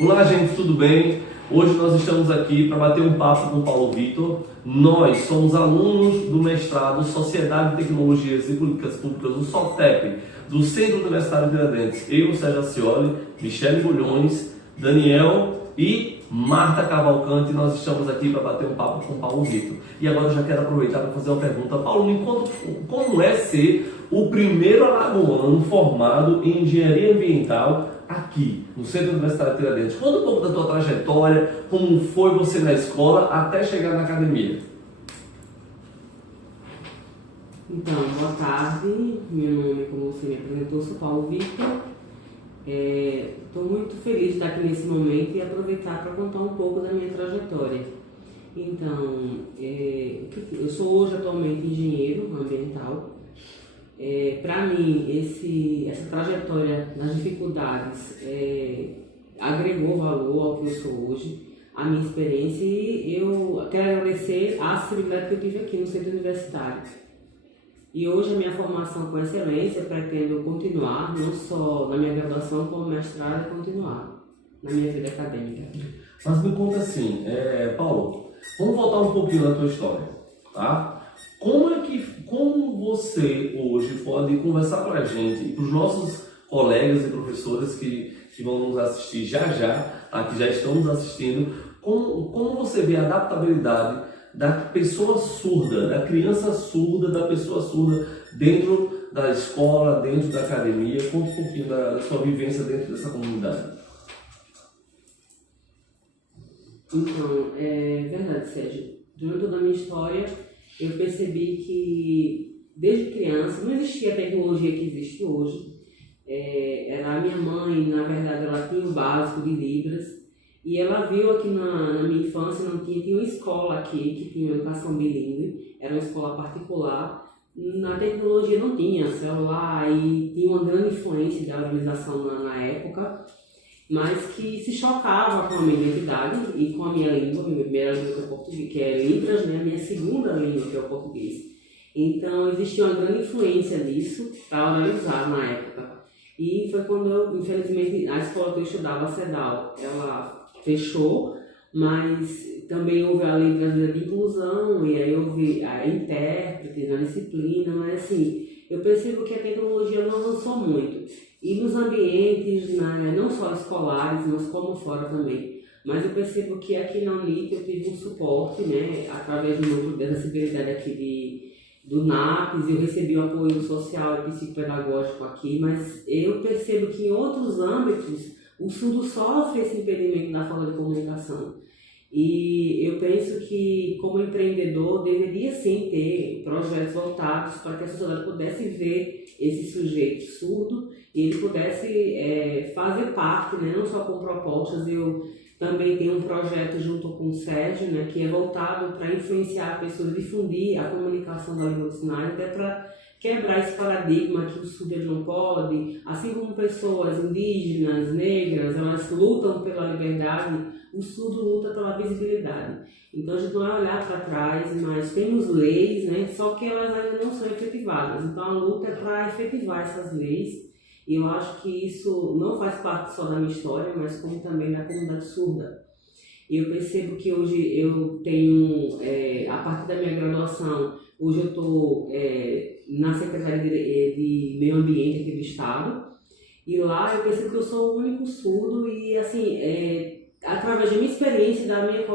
Olá, gente, tudo bem? Hoje nós estamos aqui para bater um papo com o Paulo Vitor. Nós somos alunos do mestrado Sociedade de Tecnologias e Políticas Públicas do SOTEP, do Centro Universitário de Tiradentes. Eu, Sérgio Acioli, Michele Bulhões, Daniel e Marta Cavalcante. Nós estamos aqui para bater um papo com o Paulo Vitor. E agora eu já quero aproveitar para fazer uma pergunta. Paulo, me conta como é ser o primeiro alagoano formado em Engenharia Ambiental aqui no Centro Universitário de Tiradentes. Conta um pouco da tua trajetória, como foi você na escola até chegar na academia. Então, boa tarde. Meu nome, como você me apresentou, sou Paulo Vitor. Estou muito feliz de estar aqui nesse momento e aproveitar para contar um pouco da minha trajetória. Então, eu sou hoje atualmente engenheiro ambiental. Para mim, essa trajetória nas dificuldades agregou valor ao que eu sou hoje, a minha experiência, e eu quero agradecer a acessibilidade que eu tive aqui no Centro Universitário. E hoje a minha formação com excelência, eu pretendo continuar, não só na minha graduação, como mestrado, e continuar na minha vida acadêmica. Mas me conta assim, Paulo, vamos voltar um pouquinho na tua história, tá? Como você hoje pode conversar para a gente e para os nossos colegas e professores que vão nos assistir já, que já estão nos assistindo, como você vê a adaptabilidade da pessoa surda, da criança surda, da pessoa surda dentro da escola, dentro da academia? Conta um pouquinho da sua vivência dentro dessa comunidade. Então, é verdade, Sérgio. Durante toda a minha história, eu percebi que, desde criança, não existia a tecnologia que existe hoje. A minha mãe, na verdade, ela tinha o básico de Libras, e ela viu aqui na minha infância, tinha uma escola aqui que tinha educação bilíngue, era uma escola particular. Na tecnologia não tinha celular e tinha uma grande influência da organização na época, mas que se chocava com a minha identidade e com a minha língua. Minha primeira língua que é o português, que é Libras, né? A minha segunda língua que é o português. Então existia uma grande influência disso para organizar na época. E foi quando eu, infelizmente, a escola que eu estudava, a CEDAL, ela fechou, mas também houve a lei brasileira de inclusão, e aí houve a intérprete na disciplina, mas assim, eu percebo que a tecnologia não avançou muito. E nos ambientes, não só escolares, mas como fora também. Mas eu percebo que aqui na Unip eu tive um suporte, né, através do núcleo de acessibilidade aqui do NAPES, eu recebi o apoio social e psicopedagógico aqui, mas eu percebo que em outros âmbitos o surdo sofre esse impedimento na falta de comunicação. E eu penso que, como empreendedor, deveria sim ter projetos voltados para que a sociedade pudesse ver esse sujeito surdo e ele pudesse fazer parte, né, não só com propostas. Eu também tenho um projeto junto com o Sérgio, né, que é voltado para influenciar pessoas, difundir a comunicação da língua dos sinais, até para quebrar esse paradigma que o surdo não pode, assim como pessoas indígenas, negras, elas lutam pela liberdade, o surdo luta pela visibilidade. Então a gente não vai olhar para trás, mas temos leis, né, só que elas ainda não são efetivadas. Então a luta é para efetivar essas leis, e eu acho que isso não faz parte só da minha história, mas como também da comunidade surda. E eu percebo que hoje eu tenho, a partir da minha graduação, hoje eu estou na Secretaria de Meio Ambiente aqui do Estado, e lá eu percebo que eu sou o único surdo e, assim, através da minha experiência, da minha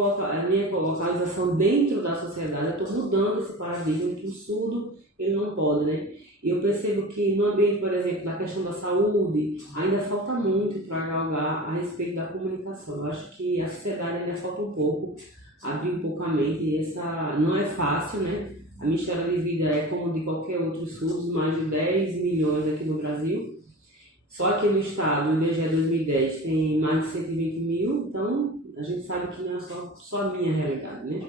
localização dentro da sociedade, eu estou mudando esse paradigma que o surdo ele não pode, né? E eu percebo que no ambiente, por exemplo, da questão da saúde, ainda falta muito para galgar a respeito da comunicação. Eu acho que a sociedade ainda falta um pouco, abrir um pouco a mente, e essa não é fácil, né? A minha história de vida é como de qualquer outro surdo, mais de 10 milhões aqui no Brasil. Só aqui no estado, no IBGE 2010, tem mais de 120 mil, então a gente sabe que não é só a minha realidade, né?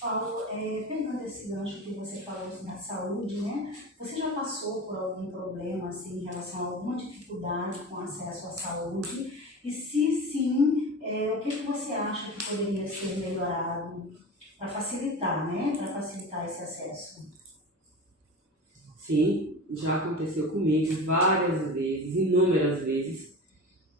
Paulo, pegando esse gancho que você falou da saúde, né? Você já passou por algum problema assim, em relação a alguma dificuldade com acesso à saúde? E se sim, o que você acha que poderia ser melhorado para facilitar, né? Para facilitar esse acesso? Sim, já aconteceu comigo várias vezes, inúmeras vezes.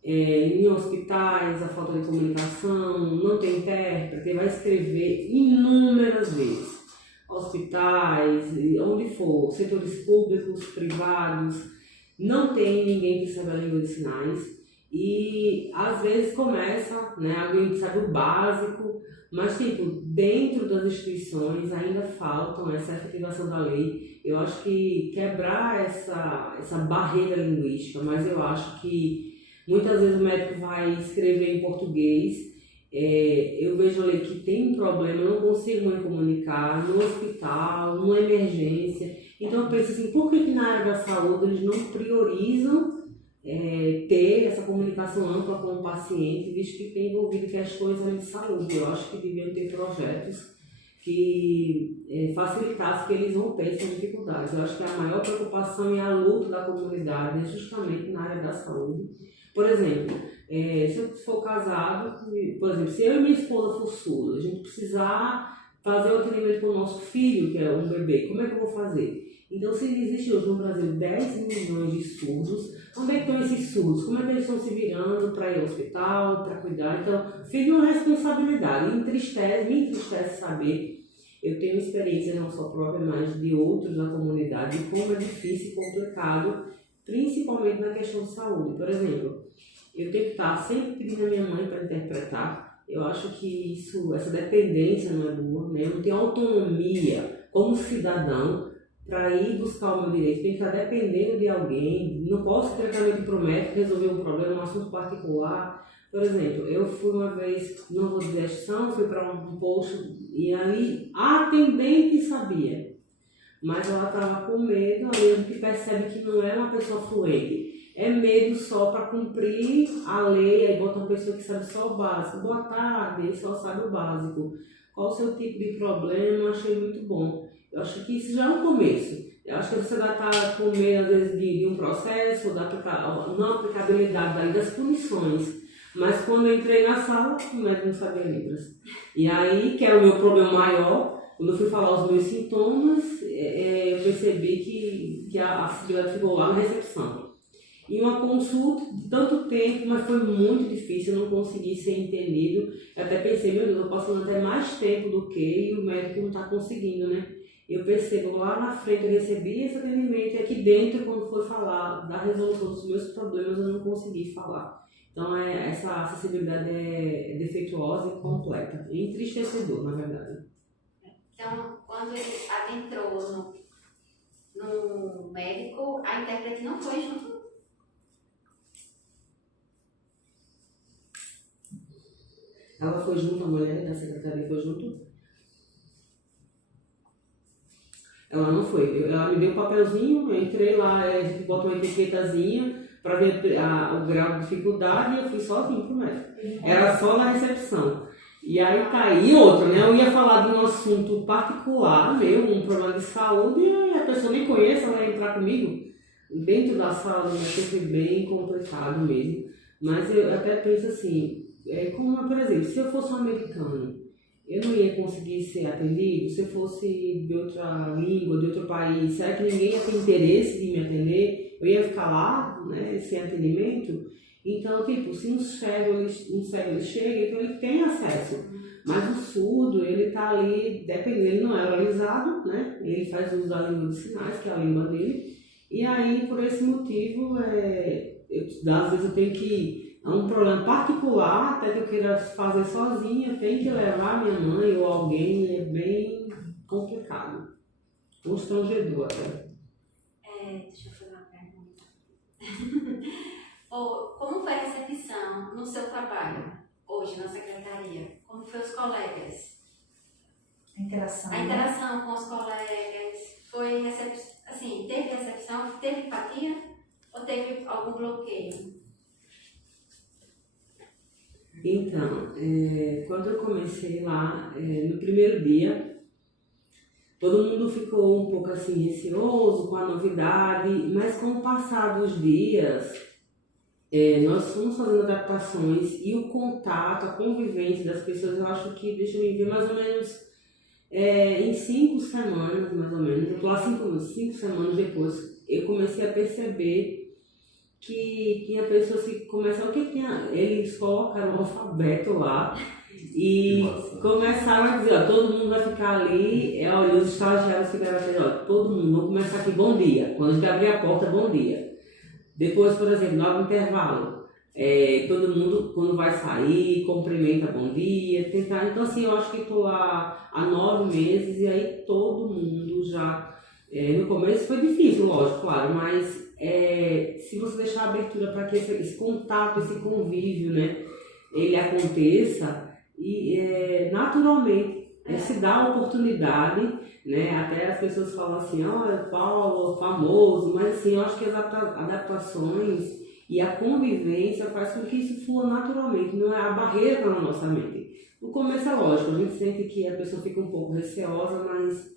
em hospitais, a falta de comunicação, não tem intérprete, vai escrever inúmeras vezes. Hospitais, onde for, setores públicos, privados, não tem ninguém que saiba a língua de sinais. E às vezes começa, né, alguém que sabe o básico, mas tipo, dentro das instituições ainda faltam essa efetivação da lei. Eu acho que quebrar essa barreira linguística, mas eu acho que muitas vezes o médico vai escrever em português, eu vejo ali que tem um problema, eu não consigo me comunicar no hospital, numa emergência. Então eu penso assim, por que na área da saúde eles não priorizam ter essa comunicação ampla com o paciente, visto que tem envolvido questões de saúde? Eu acho que deviam ter projetos que facilitassem que eles rompessem dificuldades. Eu acho que a maior preocupação e a luta da comunidade é justamente na área da saúde. Por exemplo, se eu for casado, por exemplo, se eu e minha esposa for surda, a gente precisar fazer o atendimento com o nosso filho, que é um bebê, como é que eu vou fazer? Então, se existe hoje no Brasil 10 milhões de surdos, onde é que estão esses surdos? Como é que eles estão se virando para ir ao hospital, para cuidar? Então, fica uma responsabilidade. Me entristece saber. Eu tenho experiência não só própria, mas de outros da comunidade, de como é difícil e complicado, principalmente na questão de saúde. Por exemplo, eu tenho que estar sempre pedindo a minha mãe para interpretar. Eu acho que essa dependência não é boa, né? Eu não tenho autonomia como cidadão para ir buscar o meu direito. Tenho que estar dependendo de alguém. Não posso diretamente para o médico resolver um problema, um assunto particular. Por exemplo, eu fui uma vez, não vou dizer exceção, fui para um posto e aí a atendente sabia. Mas ela estava com medo, ali que percebe que não é uma pessoa fluente. É medo só para cumprir a lei, aí bota uma pessoa que sabe só o básico. Boa tarde, ele só sabe o básico. Qual o seu tipo de problema? Eu achei muito bom. Eu acho que isso já é um começo. Eu acho que você vai estar com medo, às vezes, de um processo, da não aplicabilidade daí das punições. Mas quando eu entrei na sala, o médico não sabia Libras. E aí, que é o meu problema maior, quando eu fui falar os meus sintomas, eu percebi que a acessibilidade ficou lá na recepção. E uma consulta de tanto tempo, mas foi muito difícil, eu não consegui ser entendido. Eu até pensei, meu Deus, eu posso fazer até mais tempo do que, e o médico não está conseguindo, né? Eu percebo lá na frente, eu recebi esse atendimento, e aqui dentro, quando foi falar da resolução dos meus problemas, eu não consegui falar. Então, essa acessibilidade é defeituosa e completa, e entristecedor, na verdade. Então, quando ele adentrou no médico, a intérprete não foi junto? Ela foi junto, a mulher da secretaria foi junto? Ela não foi. Ela me deu um papelzinho, eu entrei lá, a gente bota uma etiquetazinha para ver o grau de dificuldade, e eu fui sozinho pro médico. Era só na recepção. E aí tá aí outra, né? Eu ia falar de um assunto particular meu, um problema de saúde, e a pessoa nem conhece, ela ia entrar comigo. Dentro da sala, né? Foi bem complicado mesmo. Mas eu até penso assim, como, por exemplo, se eu fosse um americano, eu não ia conseguir ser atendido. Se eu fosse de outra língua, de outro país, será que ninguém ia ter interesse de me atender? Eu ia ficar lá, né, sem atendimento? Então, tipo, se um cego ele chega, então ele tem acesso. Mas o surdo, ele tá ali, dependendo, ele não é oralizado, né? Ele faz uso da língua de sinais, que é a língua dele. E aí, por esse motivo, às vezes eu tenho que... É um problema particular, até que eu queira fazer sozinha, eu tenho que levar minha mãe ou alguém, é bem complicado. Constrangedor até. Deixa eu fazer uma pergunta. Como foi a recepção no seu trabalho, hoje, na secretaria? Como foi os colegas? A interação. A interação com os colegas, foi assim, teve recepção, teve empatia ou teve algum bloqueio? Então, quando eu comecei lá, no primeiro dia, todo mundo ficou um pouco assim receoso com a novidade, mas com o passar dos dias, nós fomos fazendo adaptações e o contato, a convivência das pessoas, eu acho que, deixa eu ver, mais ou menos em 5 semanas, mais ou menos, eu tô lá 5 semanas depois, eu comecei a perceber que a pessoa se começa, eles colocaram o alfabeto lá e começaram a dizer, ó, todo mundo vai ficar ali, olha, os estagiários ficaram assim, ó, todo mundo, vamos começar aqui, bom dia. Quando a gente abrir a porta, bom dia. Depois, por exemplo, no intervalo, todo mundo, quando vai sair, cumprimenta bom dia, tentar. Então, assim, eu acho que estou lá há 9 meses e aí todo mundo já. No começo foi difícil, lógico, claro, mas se você deixar a abertura para que esse contato, esse convívio, né, ele aconteça e naturalmente se dá a oportunidade, né, até as pessoas falam assim, olha, Paulo, famoso, mas assim, eu acho que as adaptações e a convivência faz com que isso flua naturalmente, não é a barreira na nossa mente. No começo é lógico, a gente sente que a pessoa fica um pouco receosa, mas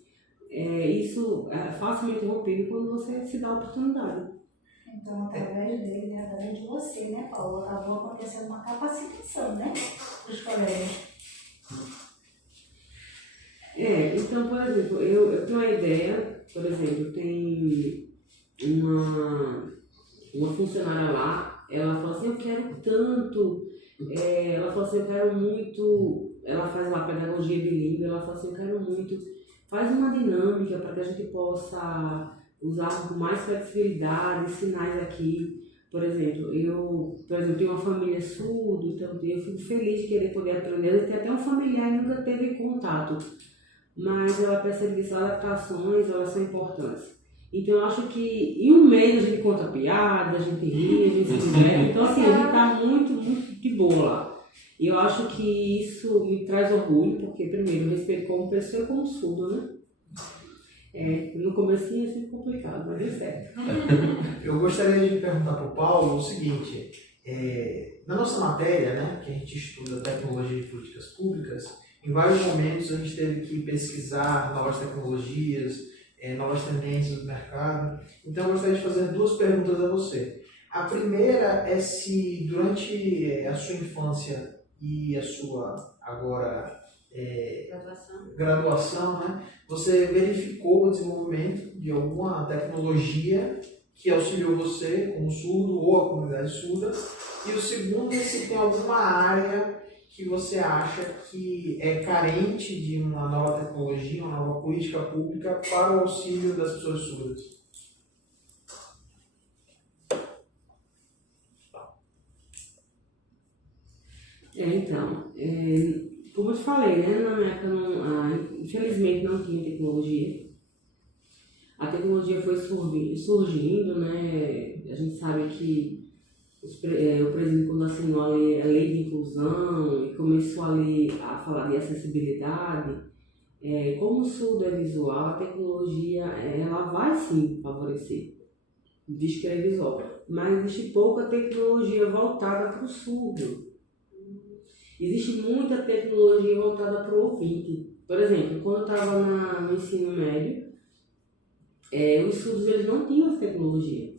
isso é facilmente rompido quando você se dá a oportunidade. Então, através dele, né, através de você, né, Paulo, acabou acontecendo uma capacitação, né, dos colegas. Então, por exemplo, eu tenho uma ideia, por exemplo, tem uma funcionária lá, ela fala assim, eu quero tanto, ela fala assim, eu quero muito, ela faz lá pedagogia bilíngue, ela fala assim, eu quero muito, faz uma dinâmica para que a gente possa usar com mais flexibilidade, sinais aqui. Por exemplo, eu tenho uma família surdo, então eu fico feliz de querer poder aprender. Tem até um familiar que nunca teve contato, mas ela percebe que essas adaptações elas são importantes. Então eu acho que em um mês a gente conta piada, a gente ri, a gente se diverte. Então assim, a gente está muito, muito de boa lá. E eu acho que isso me traz orgulho, porque primeiro eu respeito como pessoa e como surdo, né? No comecinho é sempre complicado, mas deu certo. Eu gostaria de perguntar para o Paulo o seguinte, na nossa matéria, né, que a gente estuda tecnologia e políticas públicas, em vários momentos a gente teve que pesquisar novas tecnologias, novas tendências do mercado. Então eu gostaria de fazer 2 perguntas a você. A primeira é se durante a sua infância e a sua agora graduação, né, você verificou o desenvolvimento de alguma tecnologia que auxiliou você como surdo ou a comunidade surda. E o segundo é se tem alguma área que você acha que é carente de uma nova tecnologia, uma nova política pública para o auxílio das pessoas surdas. Como eu te falei, né, na minha época, infelizmente, não tinha tecnologia. A tecnologia foi surgindo, né, a gente sabe que o presidente, quando assinou a lei de inclusão e começou ali a falar de acessibilidade, como o surdo é visual, a tecnologia ela vai sim favorecer, diz que é visual, mas existe pouca tecnologia voltada para o surdo. Existe muita tecnologia voltada para o ouvinte. Por exemplo, quando eu estava no ensino médio, os surdos eles não tinham essa tecnologia.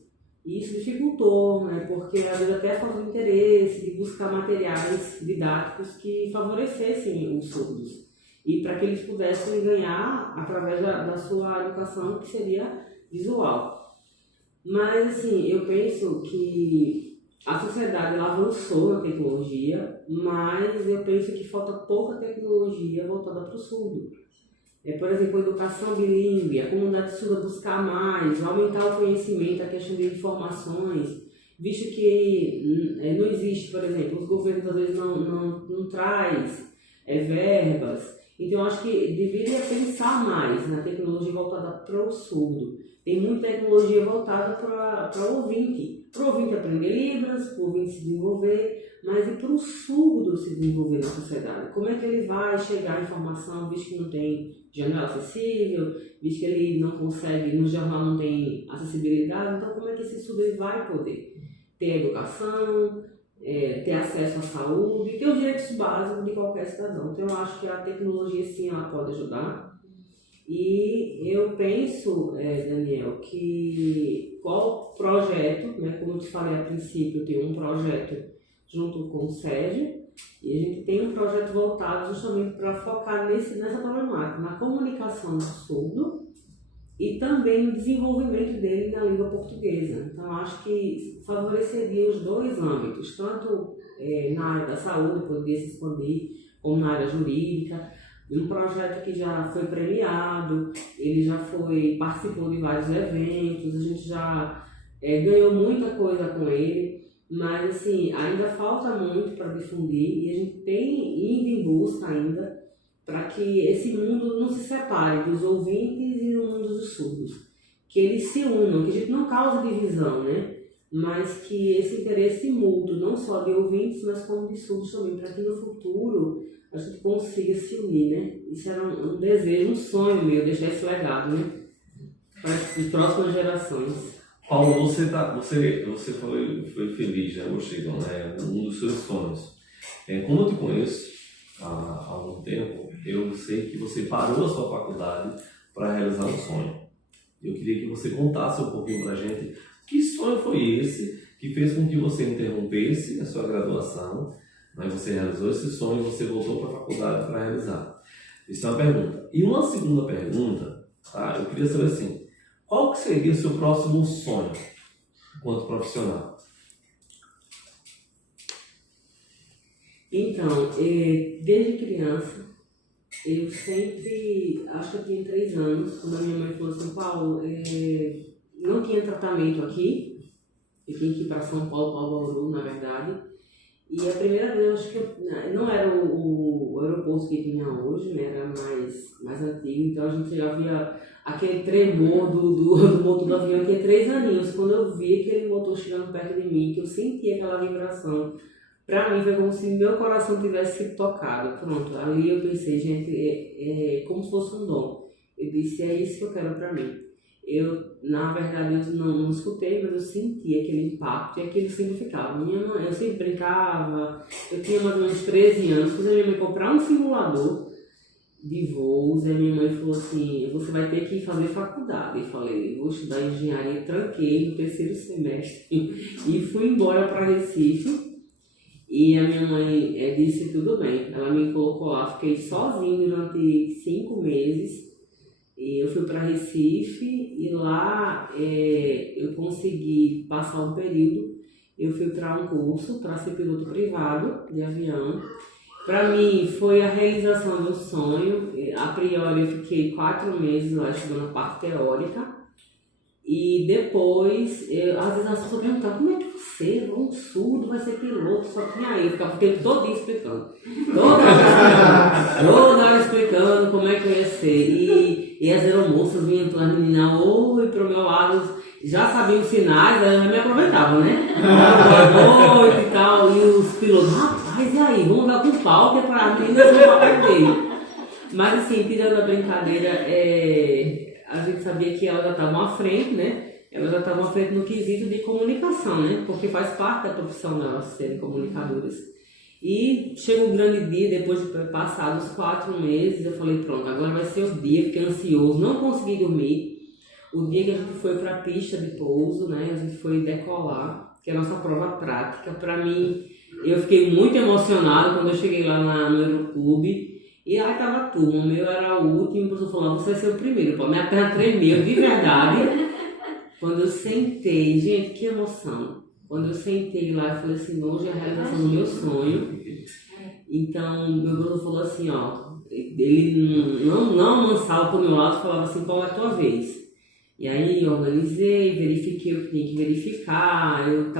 E isso dificultou, né, porque às vezes até falta de interesse de buscar materiais didáticos que favorecessem os surdos. E para que eles pudessem ganhar através da sua educação, que seria visual. Mas assim, eu penso que a sociedade ela avançou na tecnologia, mas eu penso que falta pouca tecnologia voltada para o surdo. Por exemplo, a educação bilíngue, a comunidade surda buscar mais, aumentar o conhecimento, a questão de informações, visto que não existe, por exemplo, os governos às vezes não traz verbas. Então, eu acho que deveria pensar mais na tecnologia voltada para o surdo. Tem muita tecnologia voltada para o ouvinte aprender Libras, para o ouvinte se desenvolver, mas e para o surdo se desenvolver na sociedade? Como é que ele vai chegar à informação, visto que não tem janela acessível, visto que ele não consegue, no jornal não tem acessibilidade, então como é que esse surdo ele vai poder ter educação, ter acesso à saúde e ter os direitos básicos de qualquer cidadão? Então eu acho que a tecnologia sim ela pode ajudar. E eu penso, Daniel, que qual projeto, né, como eu te falei a princípio, eu tenho um projeto junto com o Sérgio, e a gente tem um projeto voltado justamente para focar nessa problemática, na comunicação do surdo e também no desenvolvimento dele na língua portuguesa. Então, acho que favoreceria os dois âmbitos, tanto na área da saúde, poderia se expandir, como na área jurídica. Um projeto que já foi premiado, ele já participou de vários eventos, a gente já ganhou muita coisa com ele, mas assim, ainda falta muito para difundir e a gente tem ido em busca ainda para que esse mundo não se separe dos ouvintes e do mundo dos surdos, que eles se unam, que a gente não cause divisão, né? Mas que esse interesse mútuo, não só de ouvintes, mas como de surdos também, para que no futuro a gente consiga se unir, né? Isso era um desejo, um sonho meu, deixar esse legado, né? Para as próximas gerações. Paulo, você foi feliz, né? Gostei, né? Um dos seus sonhos. Como eu te conheço há algum tempo, eu sei que você parou a sua faculdade para realizar um sonho. Eu queria que você contasse um pouquinho para a gente que sonho foi esse que fez com que você interrompesse a sua graduação, mas você realizou esse sonho e você voltou para a faculdade para realizar. Isso é uma pergunta. E uma segunda pergunta, tá? Eu queria saber assim, qual que seria o seu próximo sonho enquanto profissional? Então, desde criança, eu sempre, acho que eu tinha 3 anos, quando a minha mãe falou assim, Paulo, não tinha tratamento aqui, eu tinha que ir para São Paulo, Bauru, na verdade, e a primeira vez, acho que não era o aeroporto que tinha hoje, né, era mais antigo, então a gente já via aquele tremor do motor do avião, eu tinha 3 aninhos, quando eu vi aquele motor chegando perto de mim, que eu sentia aquela vibração, pra mim foi como se meu coração tivesse sido tocado. Pronto, ali eu pensei, gente, é como se fosse um dom. Eu disse, é isso que eu quero pra mim. Na verdade, eu não escutei, mas eu senti aquele impacto e aquilo significava. Minha mãe, eu sempre brincava, eu tinha mais ou menos 13 anos, quando a minha mãe comprar um simulador de voos, e a minha mãe falou assim, você vai ter que fazer faculdade. Eu falei, vou estudar engenharia, tranquei no 3º semestre e fui embora para Recife. E a minha mãe disse tudo bem, ela me colocou lá, fiquei sozinha durante 5 meses, e eu fui para Recife e lá eu consegui passar um período, eu fui para um curso para ser piloto privado de avião. Para mim foi a realização do sonho, a priori eu fiquei 4 meses lá estudando a parte teórica. E depois, às vezes as pessoas perguntavam, como é que você, um surdo, vai ser piloto? Só tinha aí, eu ficava o tempo todo explicando. Toda hora explicando como é que eu ia ser. E as aeromoças vinham, as meninas, oi, pro meu lado, já sabiam os sinais, aí já me aproveitavam, né? Boa noite e tal. E os pilotos, rapaz, e aí, vamos dar com pau, que é para as meninas não papel dele. Mas assim, tirando a brincadeira, a gente sabia que elas já estavam à frente, né? Elas já estavam à frente no quesito de comunicação, né? Porque faz parte da profissão delas serem comunicadoras. E chega o grande dia, depois de passados 4 meses, eu falei, pronto, agora vai ser o dia, fiquei ansioso, não consegui dormir. O dia que a gente foi para a pista de pouso, né? A gente foi decolar, que é a nossa prova prática. Para mim, eu fiquei muito emocionada quando eu cheguei lá no Aeroclube. E aí tava a turma, o meu era o último, o professor falou, você vai ser o primeiro. Pô, minha perna tremeu, de verdade. Quando eu sentei, gente, que emoção. Quando eu sentei lá, eu falei assim, hoje é a realização do meu sonho. Então, meu professor falou assim, ó, ele não amansava pro meu lado, falava assim, qual é a tua vez? E aí eu organizei, verifiquei o que tinha que verificar, eu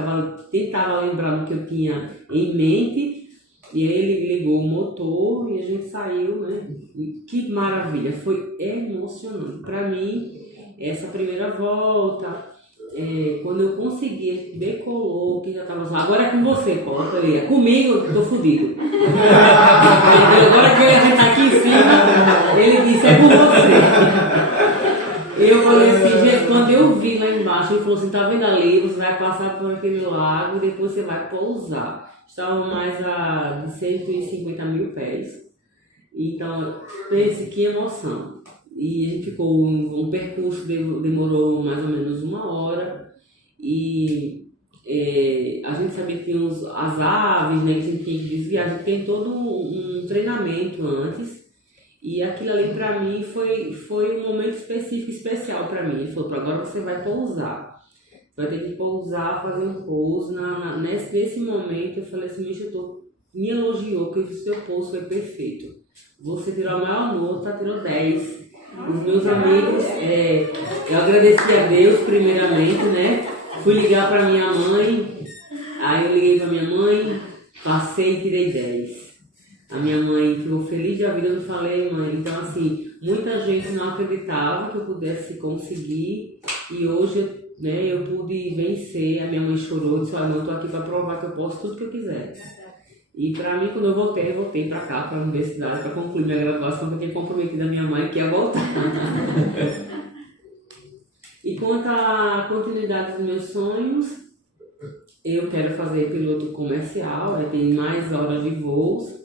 tentava lembrar do que eu tinha em mente. E aí ele ligou o motor e a gente saiu, né? E que maravilha, foi emocionante. Para mim, essa primeira volta, quando eu consegui, decolou, que já estava assim, agora é com você, Paulo. Eu falei, comigo, tô fudido. Agora que ele está aqui em cima, ele disse, é com você. Eu falei assim, gente, quando eu vi lá embaixo, ele falou assim, tá vendo ali, você vai passar por aquele lago e depois você vai pousar. Estavam mais de 150 mil pés. Então, pense que emoção. E a gente ficou, um percurso demorou mais ou menos 1 hora. E a gente sabia que tinha as aves, né, que a gente tinha que desviar. A gente tem todo um treinamento antes. E aquilo ali para mim foi um momento específico, especial para mim. Ele falou, agora você vai pousar. Você vai ter que pousar, fazer um pouso. Nesse momento eu falei assim, me elogiou, que o seu pouso foi perfeito. Você tirou a maior nota, tirou 10. Os meus amigos, eu agradeci a Deus primeiramente, né? Fui ligar para minha mãe, aí eu liguei para minha mãe, passei e tirei 10. A minha mãe ficou feliz da vida, eu não falei, mãe. Então, assim, muita gente não acreditava que eu pudesse conseguir e hoje, né, eu pude vencer. A minha mãe chorou e disse, não, eu tô aqui para provar que eu posso tudo que eu quiser. E para mim, quando eu voltei para cá, para a universidade, para concluir minha graduação, porque eu tinha comprometido a minha mãe que ia voltar. E quanto à continuidade dos meus sonhos, eu quero fazer piloto comercial, ter mais horas de voos.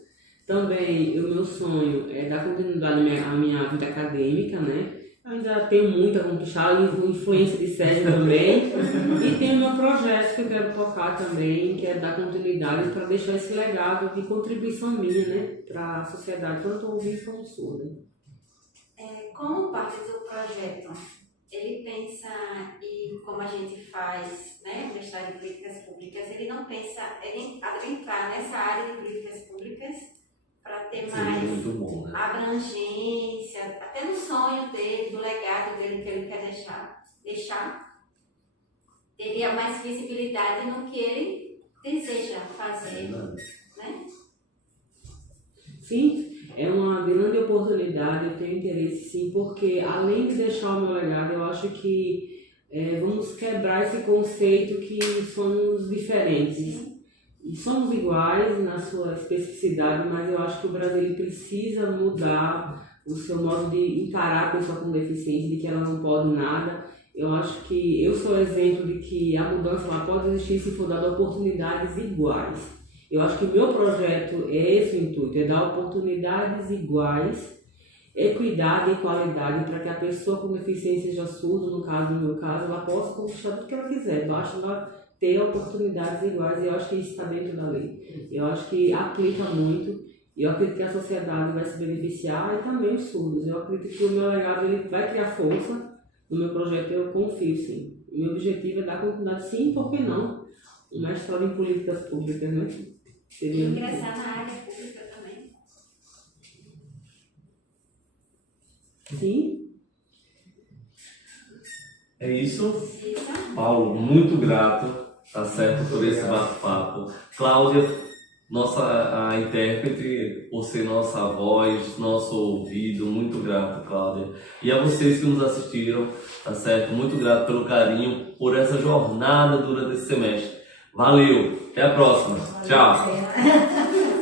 Também o meu sonho é dar continuidade à minha vida acadêmica, né? Eu ainda tenho muito a conquistar, influência de Sérgio também. E tem o meu projeto que eu quero tocar também, que é dar continuidade para deixar esse legado de contribuição minha, né? Para a sociedade, tanto ouvir como surda. Como parte do projeto, ele pensa em como a gente faz, né, mestrado em políticas públicas, ele não pensa em entrar nessa área de políticas públicas para ter mais bom, né? abrangência, até no sonho dele, do legado dele que ele quer deixar, teria mais visibilidade no que ele deseja fazer, né? Sim, é uma grande oportunidade, eu tenho interesse sim, porque além de deixar o meu legado, eu acho que vamos quebrar esse conceito que somos diferentes. E somos iguais na sua especificidade, mas eu acho que o Brasil ele precisa mudar o seu modo de encarar a pessoa com deficiência, de que ela não pode nada. Eu acho que eu sou exemplo de que a mudança ela pode existir se for dada oportunidades iguais. Eu acho que o meu projeto é esse o intuito, é dar oportunidades iguais, equidade e qualidade para que a pessoa com deficiência seja surda, no meu caso, ela possa conquistar tudo que ela quiser. Eu acho que ela ter oportunidades iguais, e eu acho que isso está dentro da lei. Eu acho que aplica muito, e eu acredito que a sociedade vai se beneficiar e também os surdos. Eu acredito que o meu legado ele vai criar força no meu projeto, eu confio sim. O meu objetivo é dar continuidade sim, por que não? Um mestrado em políticas públicas, né? Seria Ingressar na área pública também. Sim. É isso. Paulo, muito grato, tá certo, por esse Obrigado. bate-papo. Cláudia, a intérprete, por ser nossa voz, nosso ouvido, muito grato, Cláudia. E a vocês que nos assistiram, tá certo? Muito grato pelo carinho, por essa jornada durante esse semestre. Valeu, até a próxima. Tchau.